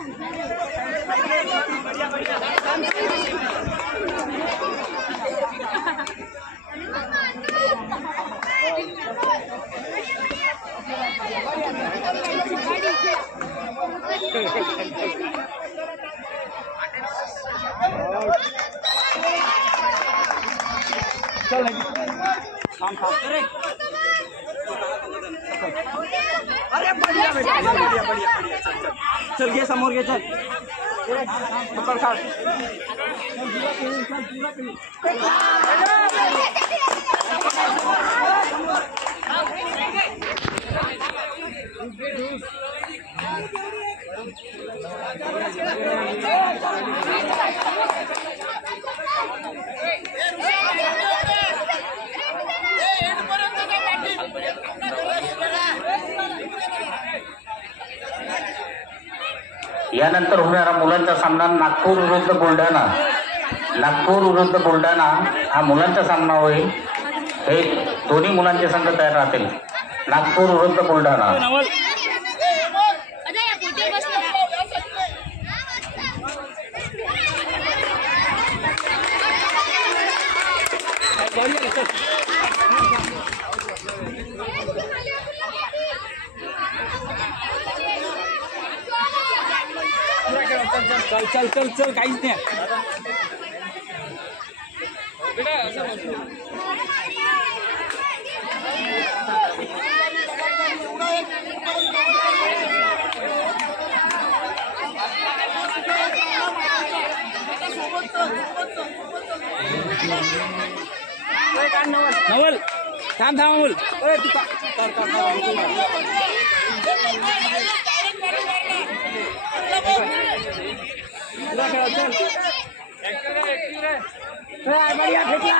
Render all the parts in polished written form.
चल अरे बढ़िया बढ़िया बढ़िया बढ़िया चल घे समोर घे चल पकड़ खा यानंतर होणारा मुलांचा सामना नागपूर विरुद्ध बुलढाणा हा मुलांचा सामना होईल। हे दोन्ही मुलांचे संघ तयार राहतील। नागपूर विरुद्ध बुलढाणा। चल चल चल चल काहीच नाही नवल थांब थांब अमोल अरे तू बढ़िया फेंकला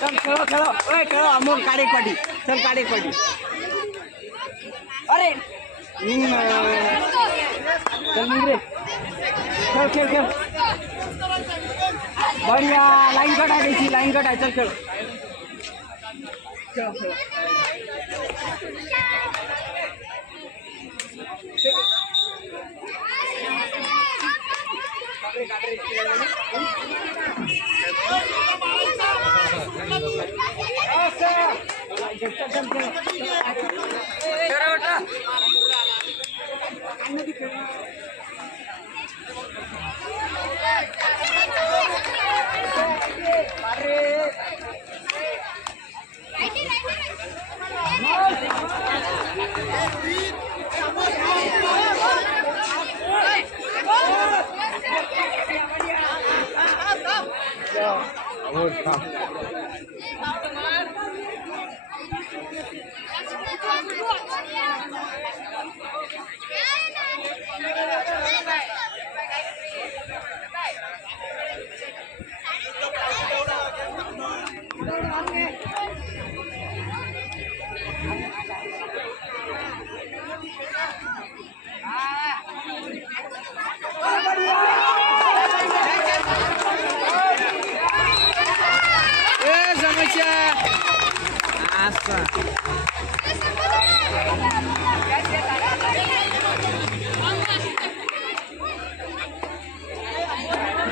चल खेलो खेलो ओए खेलो अमोल काढ़े पार्टी चल काढ़े पार्टी अरे चल मुंगरे चल खेल खेल बढ़िया लाइन कट आ गई थी लाइन कट आ चल खेल चलो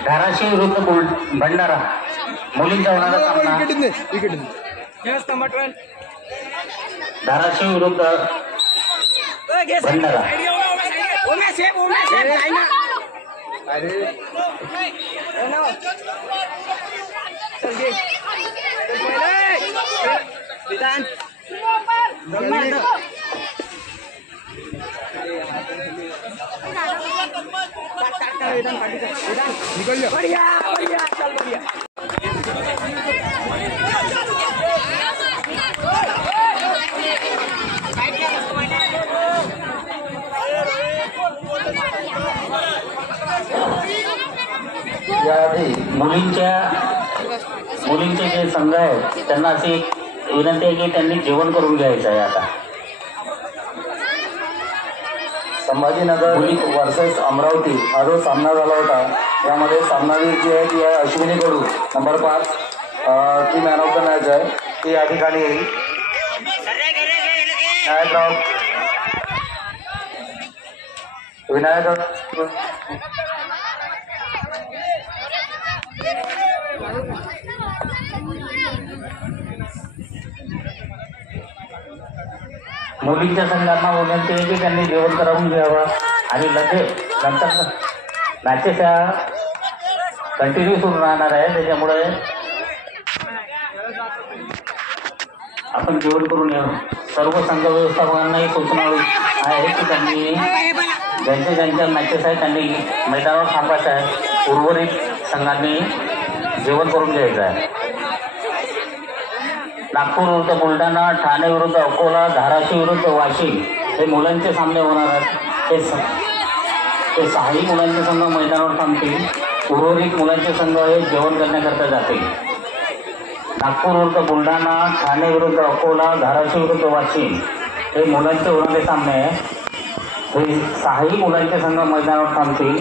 धाराशिव विरुद्ध भंडारा मुलींचा होणारा सामना धाराशिव विरुद्ध भंडारा निकल जा बढ़िया बढ़िया चल बढ़िया याआधी मुलींचे जे संघ आहेत त्यांना अशी एक विनंती आहे की त्यांनी जेवण करून घ्यायचं आहे। आता संभाजीनगर वर्सेस अमरावती हा जो सामना झाला होता यामध्ये सामनावीर जी आहे ती अश्विनी कडू नंबर 5 ती मॅन ऑफ द मॅच आहे ती या ठिकाणी येईल। विनायकराव मुलींच्या संघांना विनंती आहे की त्यांनी जेवण करून घ्यावं आणि लगेच नंतर मॅचेस ह्या कंटिन्यू सुरू राहणार आहे. त्याच्यामुळे आपण जेवण करून यावं. सर्व संघ व्यवस्थापकांनाही सूचना आहे की त्यांनी ज्यांच्या मॅचेस आहेत त्यांनी मैदानावर थांबायचं आहे. उर्वरित संघांनी जेवण करून घ्यायचं आहे. नागपूर विरुद्ध बुलढाणा, ठाणे विरुद्ध अकोला, धाराशिव विरुद्ध वाशिम हे मुलांचे सामने होणार आहेत. ते सहाही मुलांचे संघ मैदानावर थांबतील. उर्वरित मुलांचे संघ हे जेवण करण्याकरता जातील. नागपूर विरुद्ध बुलढाणा, ठाणे विरुद्ध अकोला, धाराशिव विरुद्ध वाशिम हे मुलांचे होणारे सामने आहे. हे सहाही मुलांचे संघ मैदानावर थांबतील.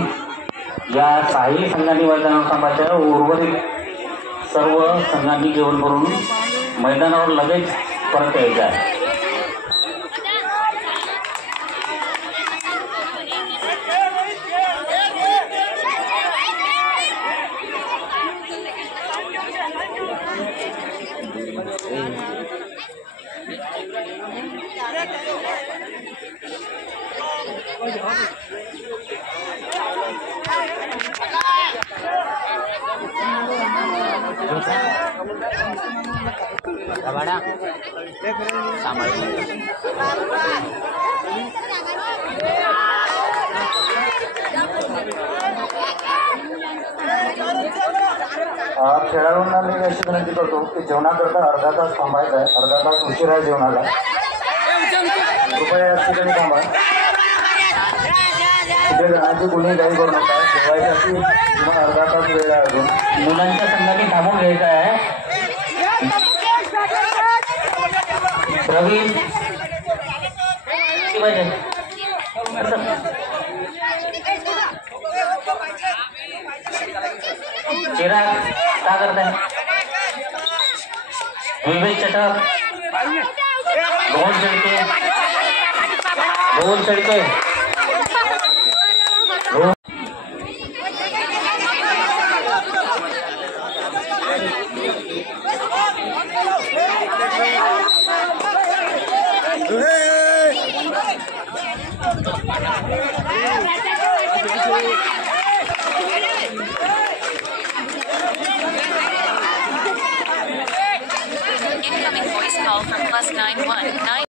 या सहाही संघांनी मैदानावर थांबायचं. उर्वरित सर्व संघांनी जेवण करून मैदानावर लगेच परत यायचं आहे. खेळाडूंना मी अशी विनंती करतो की जेवणाकरता अर्धा तास थांबायचं आहे. अर्धा तास उशीर आहे जेवणाला. कृपया या ठिकाणी थांबा. तिथे जाण्याची कुणी काही करू नका. जेवायसाठी किंवा अर्धा तास वेळ आहे अजून. मुलांच्या संघाने थांबून घ्यायचं आहे. प्रवीण चिराग का करताय? विवेक चटक, दोन Shelke Incoming voice call from +91 9